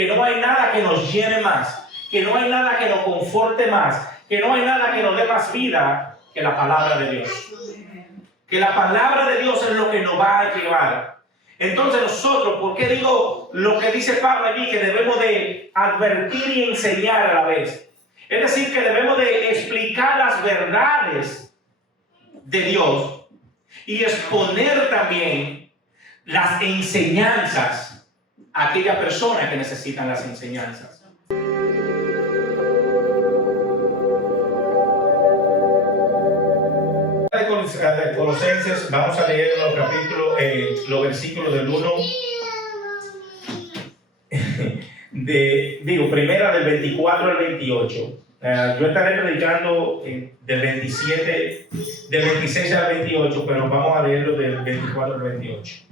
que no hay nada que nos llene más, que no hay nada que nos conforte más, que no hay nada que nos dé más vida que la palabra de Dios. Que la palabra de Dios es lo que nos va a llevar. Entonces nosotros, ¿por qué digo lo que dice Pablo allí? Que debemos de advertir y enseñar a la vez. Es decir, que debemos de explicar las verdades de Dios y exponer también las enseñanzas a aquellas personas que necesitan las enseñanzas. De Colosenses, vamos a leer los versículos del 1 primera del 24 al 28. Yo estaré predicando del 26 al 28, pero vamos a leerlo del 24 al 28.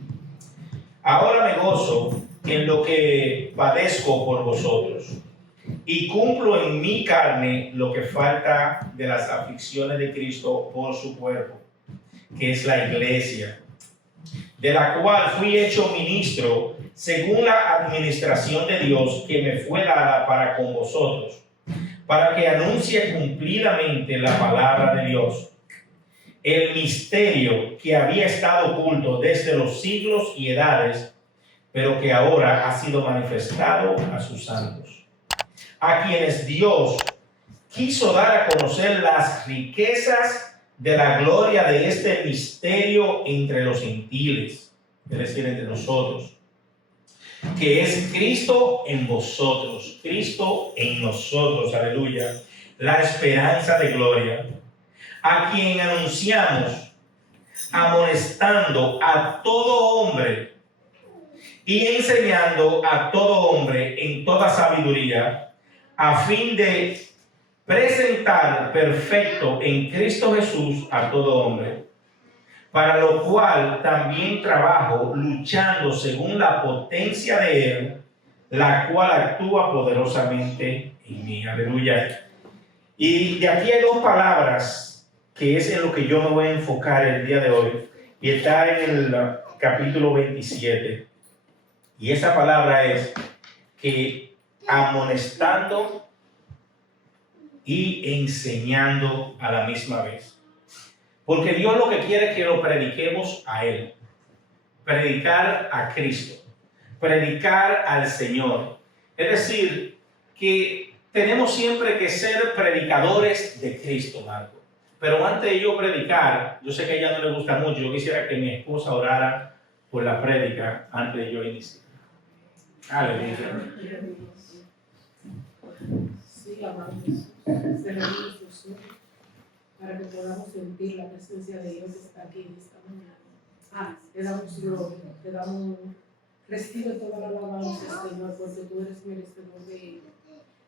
Ahora me gozo en lo que padezco por vosotros y cumplo en mi carne lo que falta de las aflicciones de Cristo por su cuerpo, que es la iglesia, de la cual fui hecho ministro según la administración de Dios que me fue dada para con vosotros, para que anuncie cumplidamente la palabra de Dios, el misterio que había estado oculto desde los siglos y edades, pero que ahora ha sido manifestado a sus santos, a quienes Dios quiso dar a conocer las riquezas de la gloria de este misterio entre los gentiles, es decir, entre nosotros, que es Cristo en vosotros, Cristo en nosotros, aleluya, la esperanza de gloria, a quien anunciamos, amonestando a todo hombre y enseñando a todo hombre en toda sabiduría, a fin de presentar perfecto en Cristo Jesús a todo hombre, para lo cual también trabajo luchando según la potencia de Él, la cual actúa poderosamente en mí. Aleluya. Y de aquí hay dos palabras que es en lo que yo me voy a enfocar el día de hoy, y está en el capítulo 27. Y esa palabra es que amonestando y enseñando a la misma vez. Porque Dios lo que quiere es que lo prediquemos a Él. Predicar a Cristo. Predicar al Señor. Es decir, que tenemos siempre que ser predicadores de Cristo, Marco. Pero antes de yo predicar, yo sé que a ella no le gusta mucho, yo quisiera que mi esposa orara por la prédica antes de yo iniciar. Aleluya. Sí, amado Jesús. Cerramos nuestros ojos para que podamos sentir la presencia de Dios que está aquí en esta mañana. Te damos gloria, te damos, recibe toda la alabanza, Señor, porque tú eres merecedor de ello.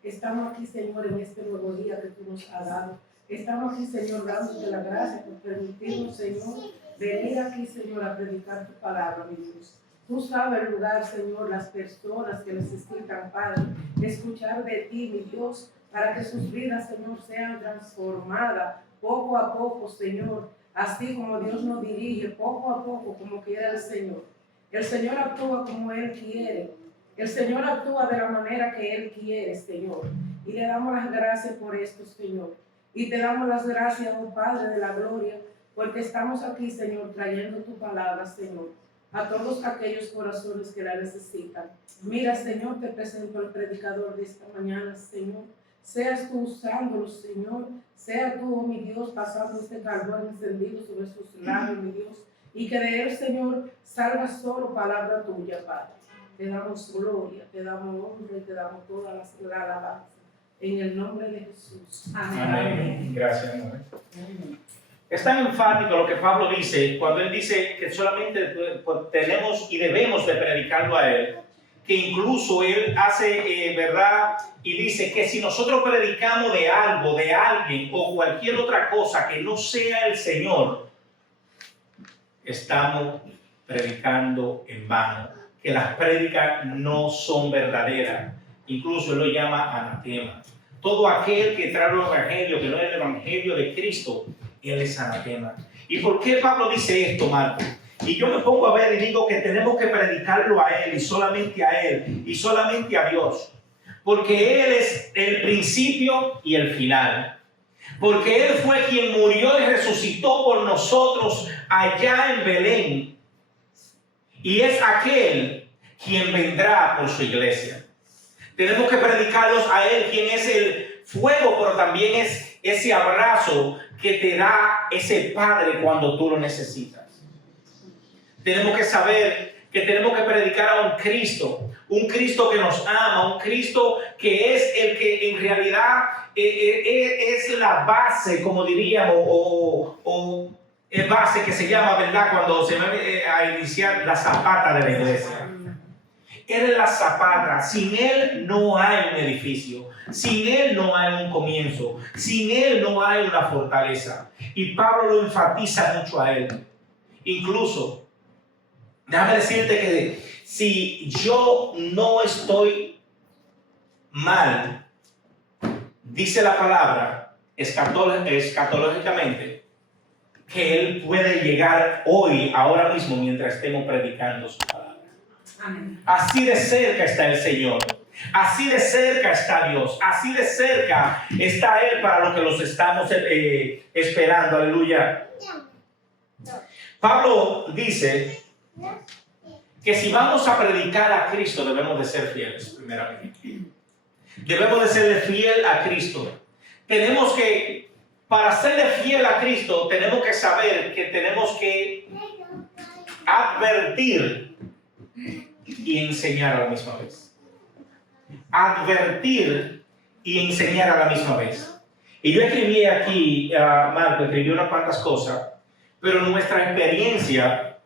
Estamos aquí, Señor, en este nuevo día que tú nos has dado. Estamos aquí, Señor, dándote la gracia por permitirnos, Señor, venir aquí, Señor, a predicar tu palabra, mi Dios. Tú sabes el lugar, Señor, las personas que necesitan, Padre, escuchar de ti, mi Dios, para que sus vidas, Señor, sean transformadas poco a poco, Señor, así como Dios nos dirige, poco a poco, como quiera el Señor. El Señor actúa como Él quiere. El Señor actúa de la manera que Él quiere, Señor. Y le damos las gracias por esto, Señor. Y te damos las gracias, oh Padre de la gloria, porque estamos aquí, Señor, trayendo tu palabra, Señor, a todos aquellos corazones que la necesitan. Mira, Señor, te presento al predicador de esta mañana, Señor. Seas tú usándolo, Señor. Sea tú, oh mi Dios, pasando este carbón encendido sobre sus labios, mi Dios. Y que de él, Señor, salga solo palabra tuya, Padre. Te damos gloria, te damos honra y te damos toda la alabanza. En el nombre de Jesús. Amén. Amén. Gracias, amor. Es tan enfático lo que Pablo dice, cuando él dice que solamente tenemos y debemos de predicarlo a él, que incluso él hace, ¿verdad? Y dice que si nosotros predicamos de algo, de alguien o cualquier otra cosa que no sea el Señor, estamos predicando en vano, que las prédicas no son verdaderas. Incluso él lo llama anatema. Todo aquel que trae el evangelio, que no es el evangelio de Cristo, él es anatema. ¿Y por qué Pablo dice esto, Marco? Y yo me pongo a ver y digo que tenemos que predicarlo a Él y solamente a Él y solamente a Dios. Porque Él es el principio y el final. Porque Él fue quien murió y resucitó por nosotros allá en Belén. Y es aquel quien vendrá por su iglesia. Tenemos que predicarlos a Él, quien es el fuego, pero también es ese abrazo que te da ese Padre cuando tú lo necesitas. Tenemos que saber que tenemos que predicar a un Cristo que nos ama, un Cristo que es el que en realidad es la base, como diríamos, o base que se llama, ¿verdad? Cuando se va a iniciar la zapata de la iglesia. Él es la zapata. Sin Él no hay un edificio. Sin Él no hay un comienzo. Sin Él no hay una fortaleza. Y Pablo lo enfatiza mucho a Él. Incluso, déjame decirte que si yo no estoy mal, dice la palabra escatológicamente, que Él puede llegar hoy, ahora mismo, mientras estemos predicando su palabra. Amén. Así de cerca está el Señor. Así de cerca está Dios. Así de cerca está Él para lo que los estamos esperando. Aleluya. Pablo dice que si vamos a predicar a Cristo debemos de ser fieles, primeramente. Debemos de serle fiel a Cristo. Tenemos que, para serle fiel a Cristo, tenemos que saber que tenemos que advertir y enseñar a la misma vez. Advertir y enseñar a la misma vez. Y yo escribí aquí, Marco, escribí unas cuantas cosas, pero nuestra experiencia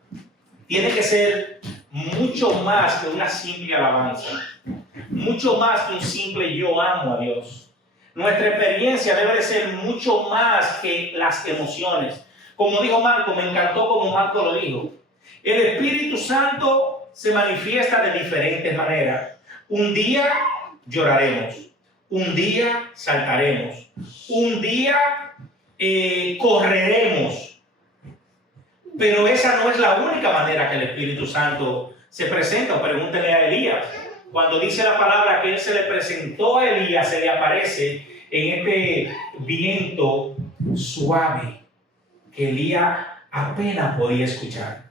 tiene que ser mucho más que una simple alabanza, mucho más que un simple yo amo a Dios. Nuestra experiencia debe de ser mucho más que las emociones. Como dijo Marco, me encantó como Marco lo dijo. El Espíritu Santo se manifiesta de diferentes maneras. Un día lloraremos, un día saltaremos, un día correremos. Pero esa no es la única manera que el Espíritu Santo se presenta. Pregúntenle a Elías. Cuando dice la palabra que él se le presentó a Elías, se le aparece en este viento suave que Elías apenas podía escuchar.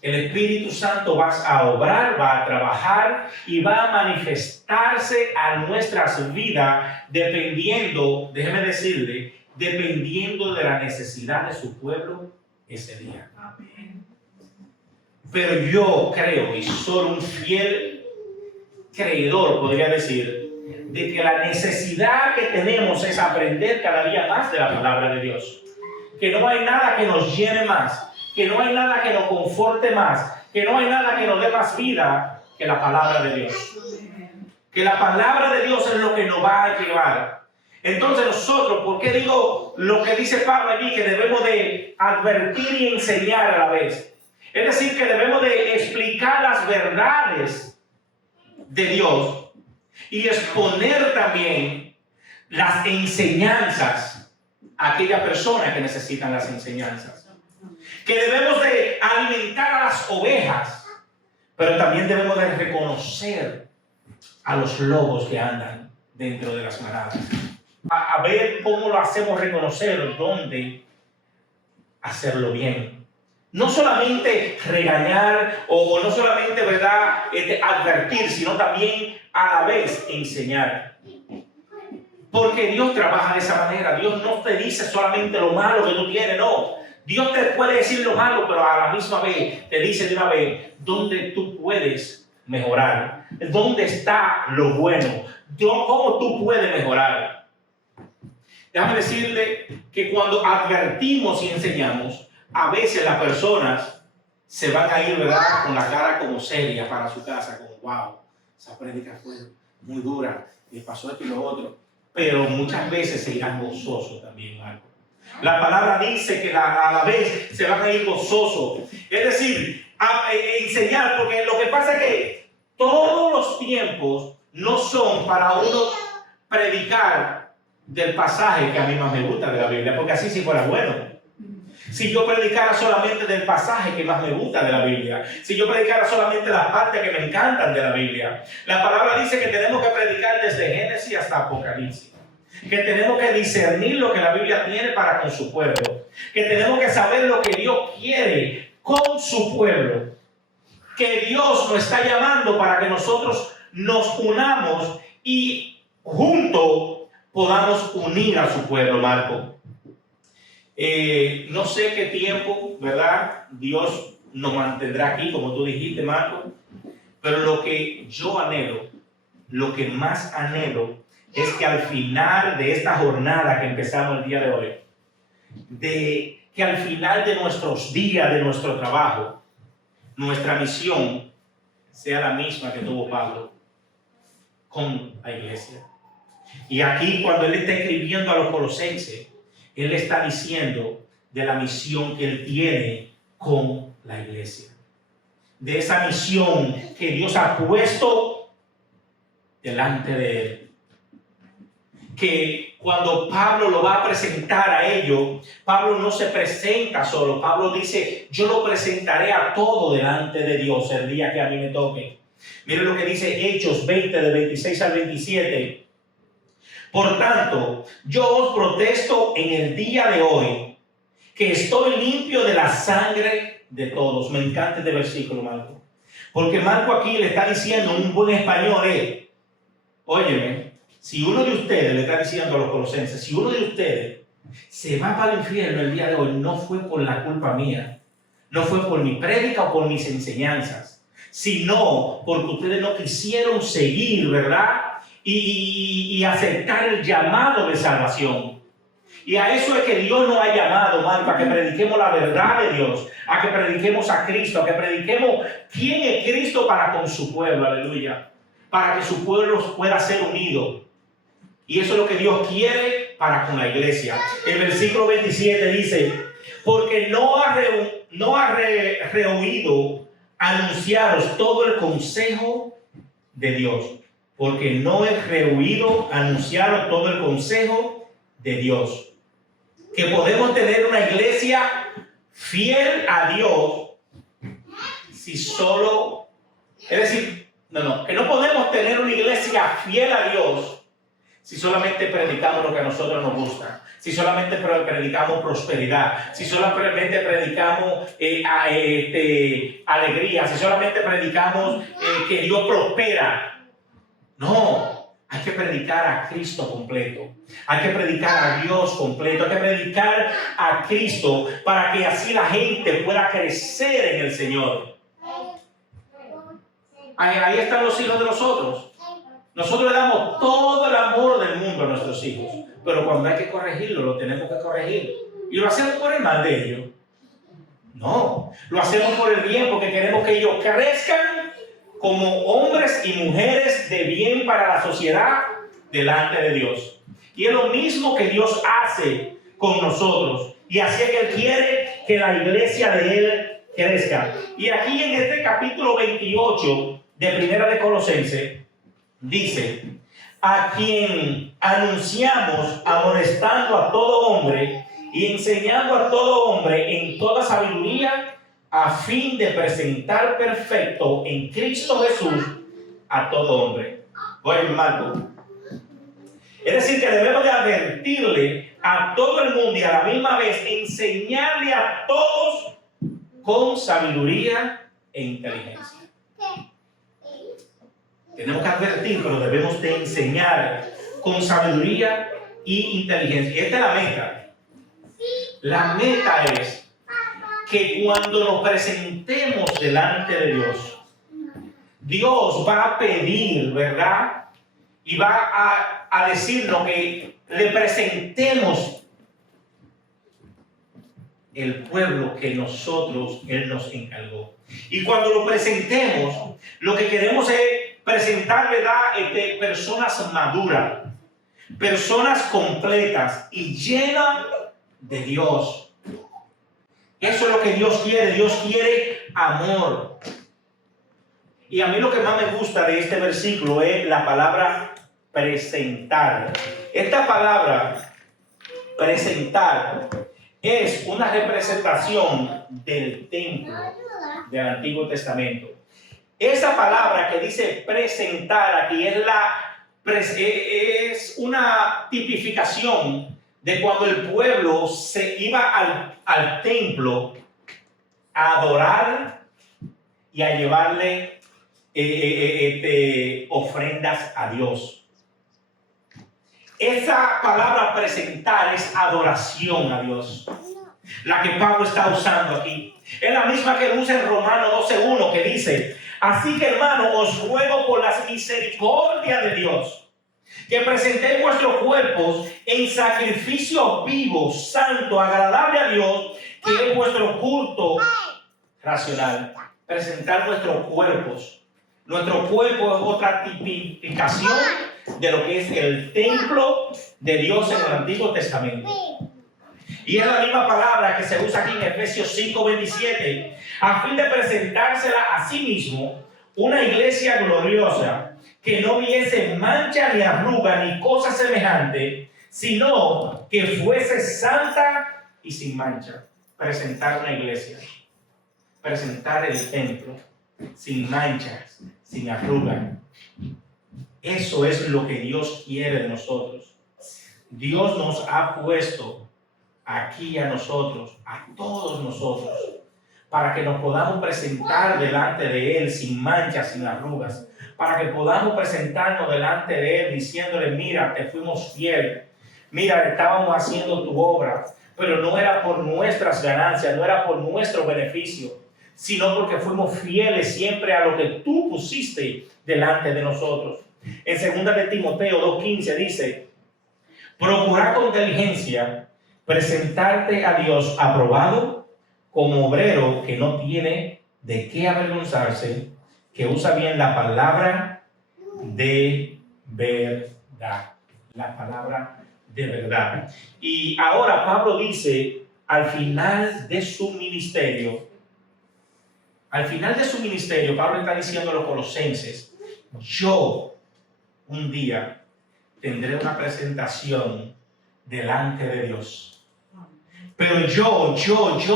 El Espíritu Santo va a obrar, va a trabajar y va a manifestarse a nuestras vidas dependiendo, déjeme decirle, dependiendo de la necesidad de su pueblo ese día. Amén. Pero yo creo y soy un fiel creedor, podría decir, de que la necesidad que tenemos es aprender cada día más de la palabra de Dios. Que no hay nada que nos llene más, que no hay nada que nos conforte más, que no hay nada que nos dé más vida que la palabra de Dios. Que la palabra de Dios es lo que nos va a llevar. Entonces nosotros, ¿por qué digo lo que dice Pablo allí? Que debemos de advertir y enseñar a la vez. Es decir, que debemos de explicar las verdades de Dios y exponer también las enseñanzas a aquellas personas que necesitan las enseñanzas. Que debemos de alimentar a las ovejas, pero también debemos de reconocer a los lobos que andan dentro de las manadas. A ver cómo lo hacemos reconocer, dónde hacerlo bien. No solamente regañar o no solamente, ¿verdad?, advertir, sino también a la vez enseñar. Porque Dios trabaja de esa manera. Dios no te dice solamente lo malo que tú tienes, no. Dios te puede decir lo malo, pero a la misma vez te dice de una vez dónde tú puedes mejorar, dónde está lo bueno, cómo tú puedes mejorar. Déjame decirle que cuando advertimos y enseñamos, a veces las personas se van a ir, ¿verdad?, con la cara como seria para su casa, como wow, esa prédica fue muy dura, y pasó esto y lo otro. Pero muchas veces se irán gozosos también, Marco. La palabra dice que a la vez se van a ir gozosos. Es decir, a enseñar, porque lo que pasa es que todos los tiempos no son para uno predicar del pasaje que a mí más me gusta de la Biblia, porque así sí fuera bueno. si yo predicara solamente del pasaje que más me gusta de la Biblia, si yo predicara solamente las partes que me encantan de la Biblia. La palabra dice que tenemos que predicar desde Génesis hasta Apocalipsis, que tenemos que discernir lo que la Biblia tiene para con su pueblo, que tenemos que saber lo que Dios quiere con su pueblo, que Dios nos está llamando para que nosotros nos unamos y juntos podamos unir a su pueblo, Marco. No sé qué tiempo, ¿verdad? Dios nos mantendrá aquí, como tú dijiste, Marco, pero lo que yo anhelo, lo que más anhelo, es que al final de esta jornada que empezamos el día de hoy, de que al final de nuestros días, de nuestro trabajo, nuestra misión sea la misma que tuvo Pablo con la iglesia. Y aquí, cuando él está escribiendo a los colosenses, él está diciendo de la misión que él tiene con la iglesia, de esa misión que Dios ha puesto delante de él. Que cuando Pablo lo va a presentar a ellos, Pablo no se presenta solo. Pablo dice: yo lo presentaré a todo delante de Dios el día que a mí me toque. Miren lo que dice Hechos 20, de 26 al 27. Por tanto, yo os protesto en el día de hoy que estoy limpio de la sangre de todos. Me encanta este versículo, Marco, porque Marco aquí le está diciendo en un buen español: óyeme, si uno de ustedes, le está diciendo a los colosenses, si uno de ustedes se va para el infierno el día de hoy, no fue por la culpa mía, no fue por mi prédica o por mis enseñanzas, sino porque ustedes no quisieron seguir, ¿verdad? Y aceptar el llamado de salvación. Y a eso es que Dios nos ha llamado, Marco, a que prediquemos la verdad de Dios, a que prediquemos a Cristo, a que prediquemos quién es Cristo para con su pueblo, aleluya, para que su pueblo pueda ser unido. Y eso es lo que Dios quiere para con la iglesia. El versículo 27 dice: porque no ha rehuido anunciaros todo el consejo de Dios. Porque no he rehuido anunciaros todo el consejo de Dios. Que podemos tener una iglesia fiel a Dios si solo, es decir, que no podemos tener una iglesia fiel a Dios si solamente predicamos lo que a nosotros nos gusta, si solamente predicamos prosperidad, si solamente predicamos alegría, si solamente predicamos que Dios prospera. No, hay que predicar a Cristo completo, hay que predicar a Dios completo, hay que predicar a Cristo para que así la gente pueda crecer en el Señor. Ahí están los hijos de nosotros. Nosotros le damos todo el amor del mundo a nuestros hijos, pero cuando hay que corregirlo, lo tenemos que corregir. ¿Y lo hacemos por el mal de ellos? No, lo hacemos por el bien, porque queremos que ellos crezcan como hombres y mujeres de bien para la sociedad delante de Dios. Y es lo mismo que Dios hace con nosotros. Y así es que Él quiere que la iglesia de Él crezca. Y aquí en este capítulo 28 de Primera de Colosenses, dice: a quien anunciamos amonestando a todo hombre y enseñando a todo hombre en toda sabiduría, a fin de presentar perfecto en Cristo Jesús a todo hombre. Oye, Marco, es decir, que debemos de advertirle a todo el mundo y a la misma vez enseñarle a todos con sabiduría e inteligencia. Tenemos que advertir, pero debemos de enseñar con sabiduría y inteligencia. Y esta es la meta. La meta es que cuando nos presentemos delante de Dios, Dios va a pedir, ¿verdad? Y va a decirnos que le presentemos el pueblo que Él nos encargó. Y cuando lo presentemos, lo que queremos es presentar, ¿verdad?, personas maduras, personas completas y llenas de Dios. Eso es lo que Dios quiere. Dios quiere amor. Y a mí lo que más me gusta de este versículo es la palabra presentar. Esta palabra presentar es una representación del templo del Antiguo Testamento. Esa palabra que dice presentar aquí es una tipificación de cuando el pueblo se iba al templo a adorar y a llevarle ofrendas a Dios. Esa palabra presentar es adoración a Dios, la que Pablo está usando aquí. Es la misma que usa en Romanos 12:1, que dice: así que, hermano, os ruego por las misericordias de Dios, que presentéis vuestros cuerpos en sacrificio vivo, santo, agradable a Dios, que es vuestro culto racional. Presentar nuestros cuerpos. Nuestro cuerpo es otra tipificación de lo que es el templo de Dios en el Antiguo Testamento. Y es la misma palabra que se usa aquí en Efesios 5:27, a fin de presentársela a sí mismo una iglesia gloriosa, que no viese mancha ni arruga ni cosa semejante, sino que fuese santa y sin mancha. Presentar una iglesia, presentar el templo sin manchas, sin arruga. Eso es lo que Dios quiere de nosotros. Dios nos ha puesto aquí a nosotros, a todos nosotros, para que nos podamos presentar delante de Él sin manchas, sin arrugas, para que podamos presentarnos delante de Él diciéndole: mira, te fuimos fiel, mira, estábamos haciendo tu obra, pero no era por nuestras ganancias, no era por nuestro beneficio, sino porque fuimos fieles siempre a lo que tú pusiste delante de nosotros. En 2 de Timoteo 2:15 dice: procura con diligencia presentarte a Dios aprobado, como obrero que no tiene de qué avergonzarse, que usa bien la palabra de verdad. La palabra de verdad. Y ahora Pablo dice, al final de su ministerio, Pablo está diciendo a los colosenses: yo un día tendré una presentación delante de Dios. Pero yo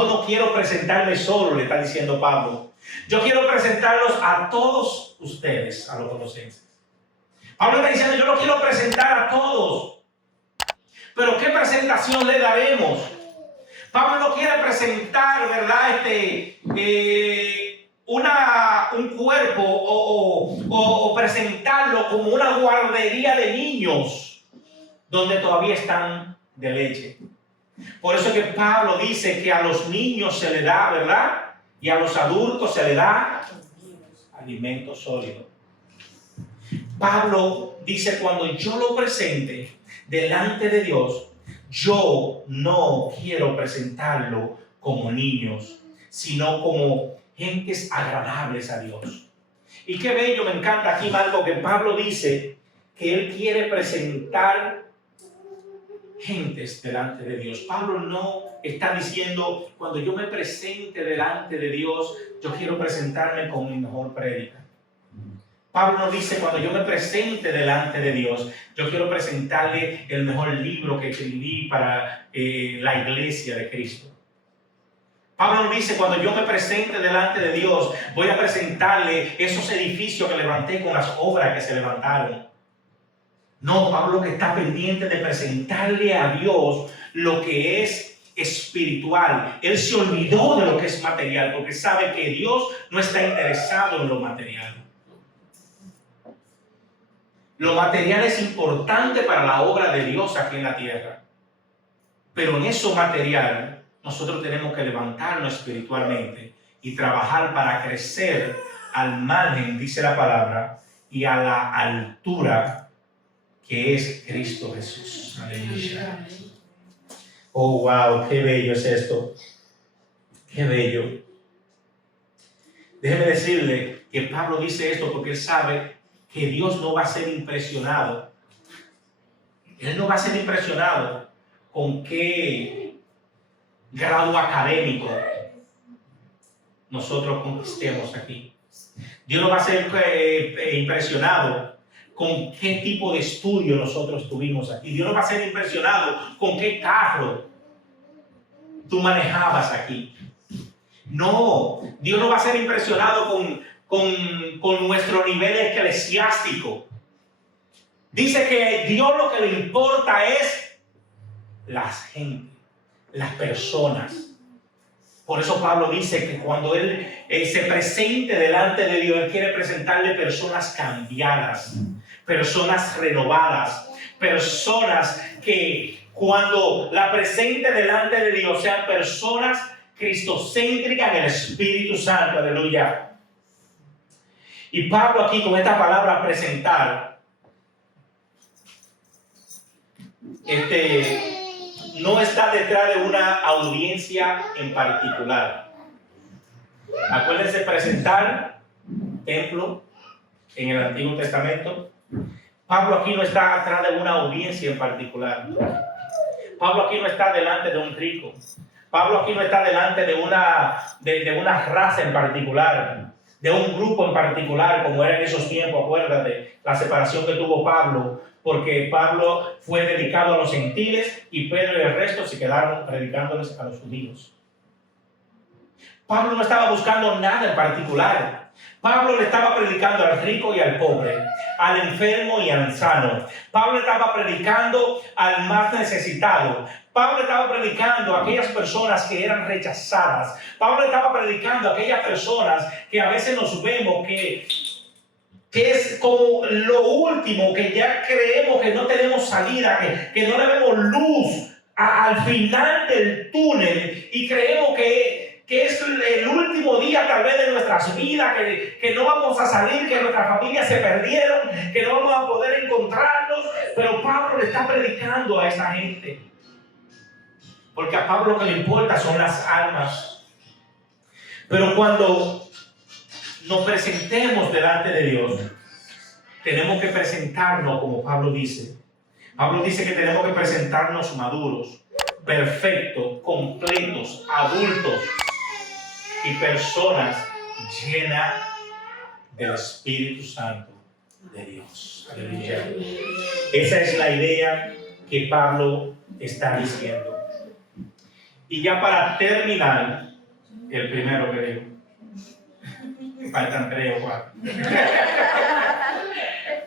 no quiero presentarme solo, le está diciendo Pablo. Yo quiero presentarlos a todos ustedes, a los colosenses. Pablo está diciendo: yo lo quiero presentar a todos. Pero ¿qué presentación le daremos? Pablo no quiere presentar, ¿verdad? Un cuerpo o presentarlo como una guardería de niños donde todavía están de leche. Por eso que Pablo dice que a los niños se le da, ¿verdad? Y a los adultos se le da alimento sólido. Pablo dice: cuando yo lo presente delante de Dios, yo no quiero presentarlo como niños, sino como gentes agradables a Dios. Y qué bello, me encanta aquí algo que Pablo dice, que él quiere presentar gentes delante de Dios. Pablo no está diciendo: cuando yo me presente delante de Dios, yo quiero presentarme con mi mejor prédica. Pablo no dice: cuando yo me presente delante de Dios, yo quiero presentarle el mejor libro que escribí para la iglesia de Cristo. Pablo no dice: cuando yo me presente delante de Dios, voy a presentarle esos edificios que levanté con las obras que se levantaron. No, Pablo que está pendiente de presentarle a Dios lo que es espiritual. Él se olvidó de lo que es material, porque sabe que Dios no está interesado en lo material. Lo material es importante para la obra de Dios aquí en la tierra. Pero en eso material, nosotros tenemos que levantarnos espiritualmente y trabajar para crecer al margen, dice la palabra, y a la altura que es Cristo Jesús. Aleluya. Oh, wow, qué bello es esto. Qué bello. Déjeme decirle que Pablo dice esto porque él sabe que Dios no va a ser impresionado. Él no va a ser impresionado con qué grado académico nosotros conquistemos aquí. Dios no va a ser impresionado con qué tipo de estudio nosotros tuvimos aquí. Dios no va a ser impresionado con qué carro tú manejabas aquí. No, Dios no va a ser impresionado con nuestro nivel eclesiástico. Dice que Dios lo que le importa es las gente, las personas. Por eso Pablo dice que cuando él se presente delante de Dios, él quiere presentarle personas cambiadas, personas renovadas, personas que cuando la presente delante de Dios sean personas cristocéntricas en el Espíritu Santo. Aleluya. Y Pablo aquí con esta palabra presentar, no está detrás de una audiencia en particular. Acuérdense, presentar templo en el Antiguo Testamento. Pablo aquí no está atrás de una audiencia en particular. Pablo aquí no está delante de un rico. Pablo aquí no está delante de una raza en particular, de un grupo en particular, como era en esos tiempos. Acuérdate la separación que tuvo Pablo, porque Pablo fue dedicado a los gentiles y Pedro y el resto se quedaron predicándoles a los judíos. Pablo no estaba buscando nada en particular. Pablo le estaba predicando al rico y al pobre, al enfermo y al sano. Pablo estaba predicando al más necesitado. Pablo estaba predicando a aquellas personas que eran rechazadas. Pablo estaba predicando a aquellas personas que a veces nos vemos que es como lo último, que ya creemos que no tenemos salida, que no le vemos luz al final del túnel y creemos que es el último día tal vez de nuestras vidas, que no vamos a salir, que nuestras familias se perdieron, que no vamos a poder encontrarnos. Pero Pablo le está predicando a esa gente, porque a Pablo lo que le importa son las almas. Pero cuando nos presentemos delante de Dios, tenemos que presentarnos como Pablo dice. Pablo dice que tenemos que presentarnos maduros, perfectos, completos, adultos y personas llenas del Espíritu Santo de Dios. Aleluya. Esa es la idea que Pablo está diciendo. Y ya para terminar, el primero que digo. Faltan 3 o 4.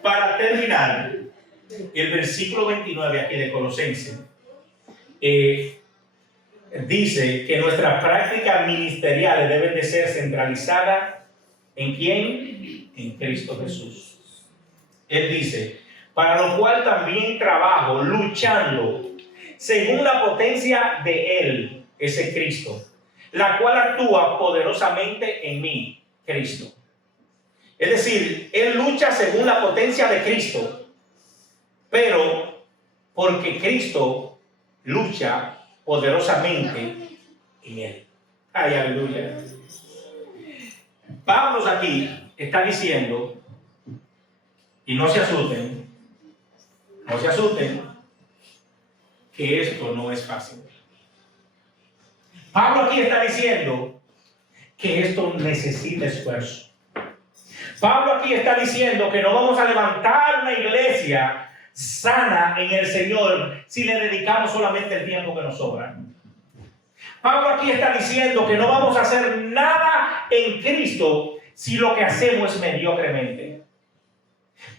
Para terminar, el versículo 29 aquí de Colosenses dice que nuestras prácticas ministeriales deben de ser centralizadas ¿en quién? En Cristo Jesús. Él dice, para lo cual también trabajo, luchando, según la potencia de Él, ese Cristo, la cual actúa poderosamente en mí, Cristo. Es decir, Él lucha según la potencia de Cristo, pero porque Cristo lucha poderosamente en Él. Ay, aleluya. Pablo aquí está diciendo, y no se asusten, que esto no es fácil. Pablo aquí está diciendo que esto necesita esfuerzo. Pablo aquí está diciendo que no vamos a levantar una iglesia sana en el Señor si le dedicamos solamente el tiempo que nos sobra. Pablo aquí está diciendo que no vamos a hacer nada en Cristo si lo que hacemos es mediocremente.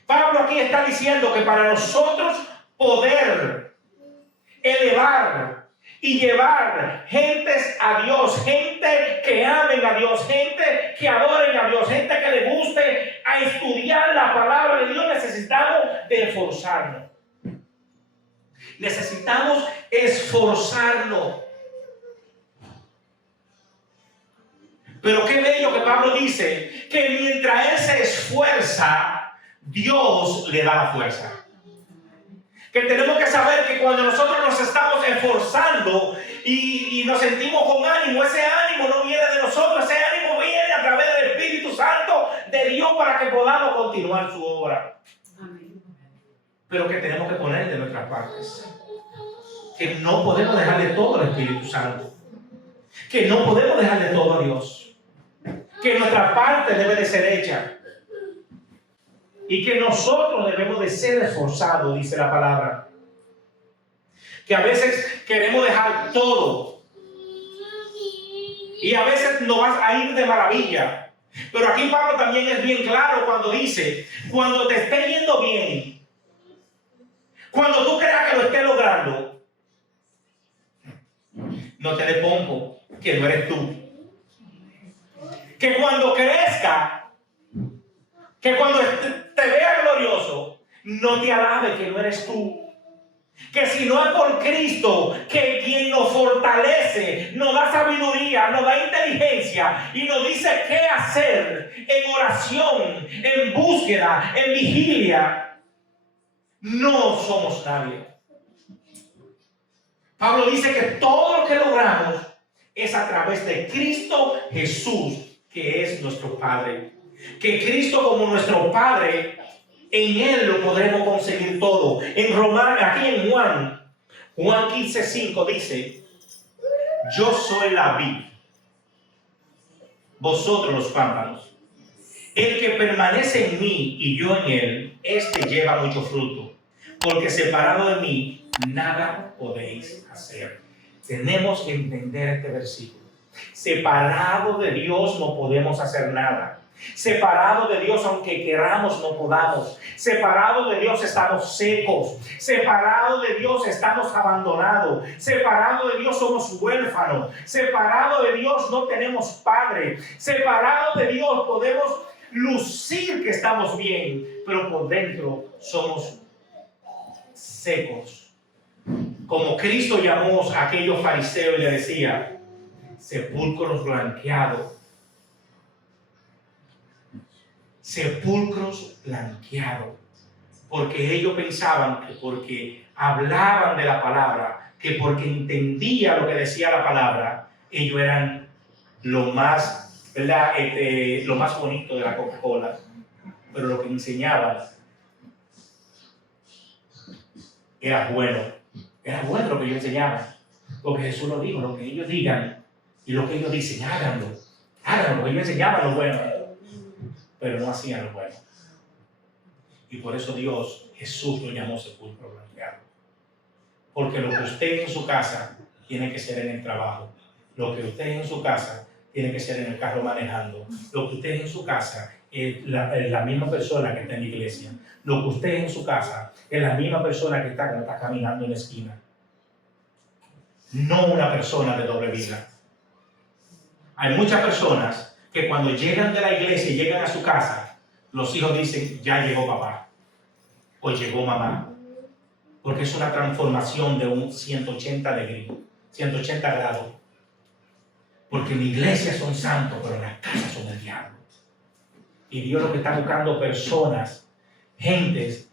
Pablo aquí está diciendo que para nosotros poder elevar y llevar gentes a Dios, gente que amen a Dios, gente que adoren a Dios, gente que le guste a estudiar la palabra de Dios, necesitamos de esforzarnos. Necesitamos esforzarnos. Pero qué bello que Pablo dice que mientras él se esfuerza, Dios le da la fuerza. Que tenemos que saber que cuando nosotros nos estamos esforzando y nos sentimos con ánimo, ese ánimo no viene de nosotros, ese ánimo viene a través del Espíritu Santo de Dios para que podamos continuar su obra. Pero que tenemos que poner de nuestras partes. Que no podemos dejarle todo al Espíritu Santo. Que no podemos dejarle todo a Dios. Que nuestra parte debe de ser hecha. Y que nosotros debemos de ser esforzados, dice la palabra. Que a veces queremos dejar todo Y a veces no vas a ir de maravilla. Pero aquí Pablo también es bien claro cuando dice, cuando te esté yendo bien, cuando tú creas que lo estés logrando, no te dé pompo, que no eres tú. Que cuando crezca, que cuando te vea glorioso, no te alabe que no eres tú. Que si no es por Cristo, que quien nos fortalece, nos da sabiduría, nos da inteligencia y nos dice qué hacer en oración, en búsqueda, en vigilia, no somos nadie. Pablo dice que todo lo que logramos es a través de Cristo Jesús, que es nuestro Padre. Que Cristo como nuestro Padre, en Él lo podremos conseguir todo. En Romanos, aquí en Juan 15:5 dice, yo soy la vid, vosotros los pámpanos. El que permanece en mí y yo en él, este lleva mucho fruto, porque separado de mí, nada podéis hacer. Tenemos que entender este versículo. Separado de Dios no podemos hacer nada. Separado de Dios, aunque queramos, no podamos. Separado de Dios estamos secos. Separado de Dios estamos abandonados. Separado de Dios somos huérfanos. Separado de Dios no tenemos padre. Separado de Dios podemos lucir que estamos bien, pero por dentro somos secos. Como Cristo llamó a aquellos fariseos y le decía, sepulcros blanqueados. Sepulcros blanqueados. Porque ellos pensaban que porque hablaban de la palabra, que porque entendían lo que decía la palabra, ellos eran lo más, ¿verdad? Lo más bonito de la Coca-Cola. Pero lo que enseñaban era bueno. Era bueno lo que ellos enseñaban. Porque Jesús lo dijo, lo que ellos digan y lo que ellos dicen, háganlo. Háganlo, ellos enseñaban lo bueno, pero no hacían lo bueno. Y por eso Dios, Jesús lo llamó sepulcro blanqueado. Porque lo que usted en su casa tiene que ser en el trabajo. Lo que usted en su casa tiene que ser en el carro manejando. Lo que usted en su casa es la misma persona que está en la iglesia. Lo que usted en su casa es la misma persona que está caminando en la esquina. No una persona de doble vida. Hay muchas personas que cuando llegan de la iglesia y llegan a su casa, los hijos dicen, ya llegó papá o llegó mamá. Porque es una transformación de un 180 grados. Porque en la iglesia son santos, pero en la casa son el diablo. Y Dios lo que está buscando personas, gentes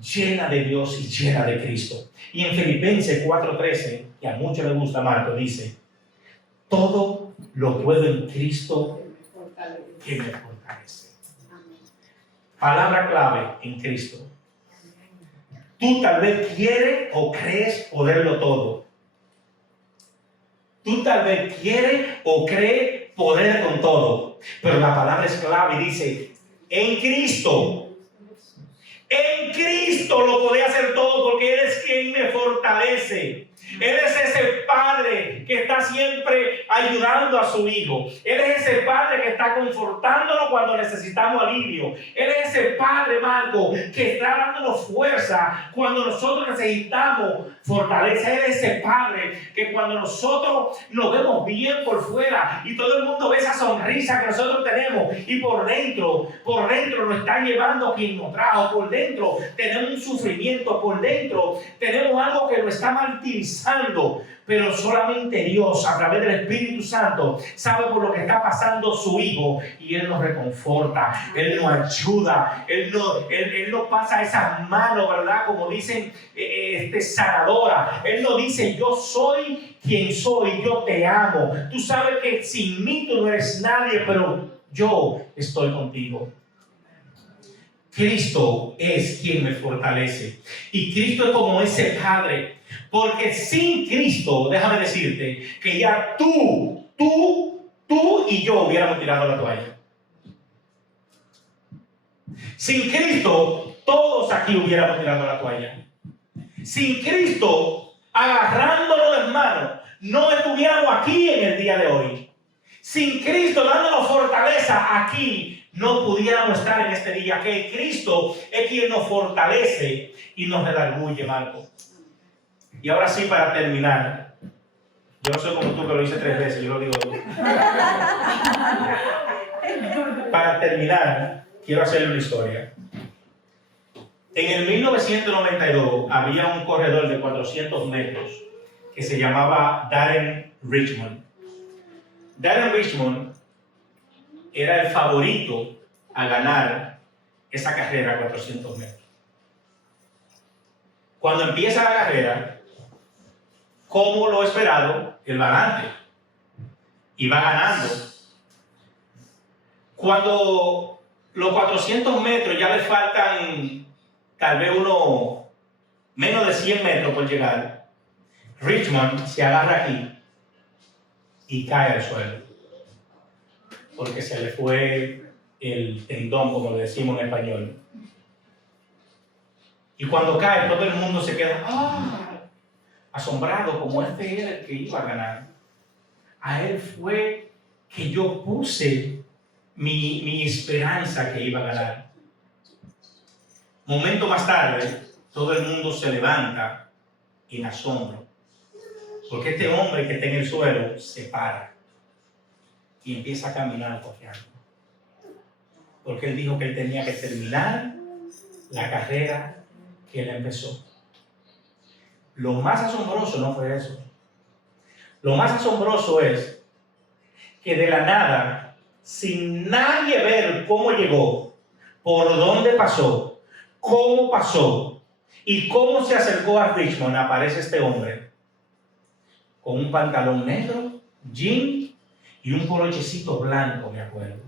llena de Dios y llena de Cristo. Y en Filipenses 4:13, que a muchos les gusta Marco, dice, todo lo puedo en Cristo que me fortalece. Palabra clave en Cristo. Tú tal vez quieres o crees poderlo todo. Tú tal vez quieres o crees poder con todo. Pero la palabra es clave y dice, en Cristo. En Cristo lo podía hacer todo porque Él es quien me fortalece. Él es ese Padre que está siempre ayudando a su Hijo. Él es ese Padre que está confortándonos cuando necesitamos alivio. Él es ese Padre, Marco, que está dándonos fuerza cuando nosotros necesitamos fortaleza. Él es ese Padre que cuando nosotros nos vemos bien por fuera y todo el mundo ve esa sonrisa que nosotros tenemos y por dentro nos está llevando a quien nos trajo. Por dentro tenemos un sufrimiento, por dentro tenemos algo que nos está martirizando. Pero solamente Dios, a través del Espíritu Santo, sabe por lo que está pasando su Hijo y Él nos reconforta, Él nos ayuda, Él nos pasa esa mano, ¿verdad? Como dicen, sanadora. Él nos dice, yo soy quien soy, yo te amo. Tú sabes que sin mí tú no eres nadie, pero yo estoy contigo. Cristo es quien me fortalece. Y Cristo es como ese Padre. Porque sin Cristo, déjame decirte, que ya tú y yo hubiéramos tirado la toalla. Sin Cristo, todos aquí hubiéramos tirado la toalla. Sin Cristo, agarrándonos las manos, no estuviéramos aquí en el día de hoy. Sin Cristo dándonos fortaleza aquí, no pudiéramos estar en este día. Que Cristo es quien nos fortalece y nos redarguye, Marco. Y ahora sí, para terminar. Yo no soy como tú que lo hice 3 veces, yo lo digo 2. Para terminar, quiero hacerle una historia. En el 1992 había un corredor de 400 metros que se llamaba Darren Richmond. Darren Richmond era el favorito a ganar esa carrera a 400 metros. Cuando empieza la carrera, como lo esperado, él va adelante y va ganando. Cuando los 400 metros ya le faltan tal vez menos de 100 metros por llegar, Richmond se agarra aquí y cae al suelo, porque se le fue el tendón, como le decimos en español. Y cuando cae, todo el mundo se queda asombrado, como este era el que iba a ganar. A él fue que yo puse mi esperanza que iba a ganar. Momento más tarde, todo el mundo se levanta en asombro, porque este hombre que está en el suelo se para y empieza a caminar confiando, porque él dijo que él tenía que terminar la carrera que él empezó. Lo más asombroso no fue eso. Lo más asombroso es que de la nada, sin nadie ver cómo llegó, por dónde pasó, cómo pasó y cómo se acercó a Richmond, aparece este hombre con un pantalón negro, jean y un polochecito blanco, me acuerdo.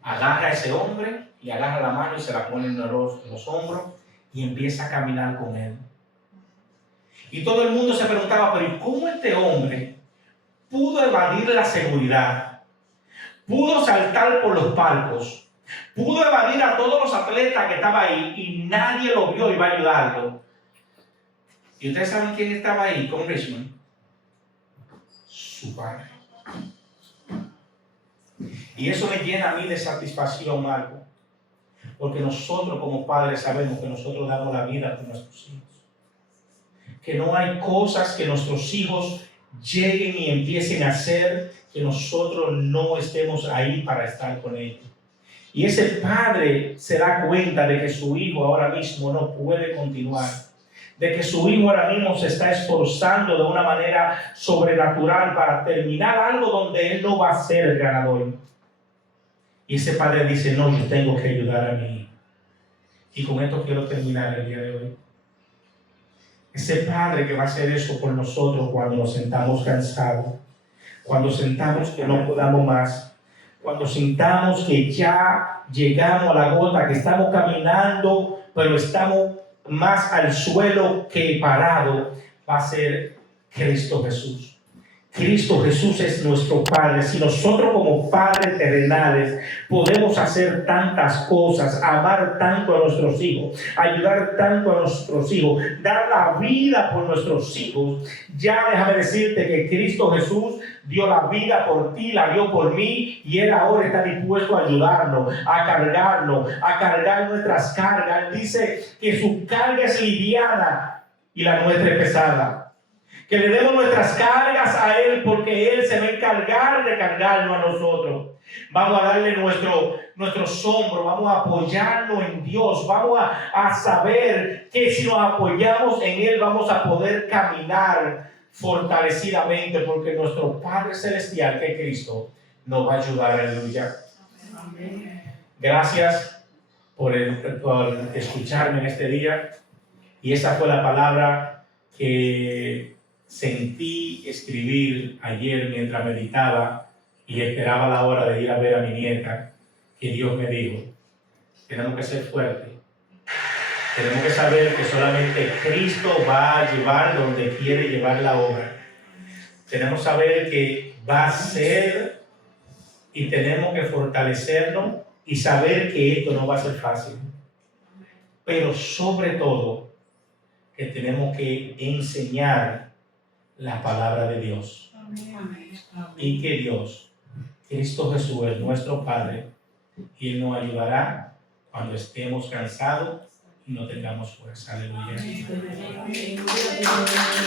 Agarra a ese hombre y agarra la mano y se la pone en los hombros y empieza a caminar con él. Y todo el mundo se preguntaba, pero ¿cómo este hombre pudo evadir la seguridad? Pudo saltar por los palcos, pudo evadir a todos los atletas que estaban ahí y nadie lo vio y va a ayudarlo. ¿Y ustedes saben quién estaba ahí con Richmond? Su padre. Y eso me llena a mí de satisfacción, Marco, porque nosotros como padres sabemos que nosotros damos la vida por nuestros hijos. Que no hay cosas que nuestros hijos lleguen y empiecen a hacer que nosotros no estemos ahí para estar con ellos. Y ese padre se da cuenta de que su hijo ahora mismo no puede continuar, de que su hijo ahora mismo se está esforzando de una manera sobrenatural para terminar algo donde él no va a ser el ganador. Y ese padre dice, no, yo tengo que ayudar a mi hijo. Y con esto quiero terminar el día de hoy. Ese padre que va a hacer eso por nosotros cuando nos sentamos cansados, cuando sentamos que no podamos más, cuando sintamos que ya llegamos a la gota, que estamos caminando, pero estamos más al suelo que parado, va a ser Cristo Jesús. Cristo Jesús es nuestro Padre. Si nosotros como padres terrenales podemos hacer tantas cosas, amar tanto a nuestros hijos, ayudar tanto a nuestros hijos, dar la vida por nuestros hijos, ya déjame decirte que Cristo Jesús dio la vida por ti, la dio por mí, y Él ahora está dispuesto a ayudarnos, a cargar nuestras cargas. Él dice que su carga es liviana y la nuestra es pesada. Que le demos nuestras cargas a Él, porque Él se va a encargar de cargarnos a nosotros. Vamos a darle nuestros hombros, vamos a apoyarnos en Dios, vamos a saber que si nos apoyamos en Él vamos a poder caminar fortalecidamente, porque nuestro Padre Celestial, que es Cristo, nos va a ayudar. Aleluya. Amén. Gracias por escucharme en este día. Y esa fue la palabra que sentí escribir ayer mientras meditaba y esperaba la hora de ir a ver a mi nieta, que Dios me dijo, tenemos que ser fuertes, tenemos que saber que solamente Cristo va a llevar donde quiere llevar la obra, tenemos que saber que va a ser y tenemos que fortalecernos y saber que esto no va a ser fácil, pero sobre todo que tenemos que enseñar la palabra de Dios. Y que Dios, Cristo Jesús, es nuestro Padre, y Él nos ayudará cuando estemos cansados y no tengamos fuerza. Aleluya.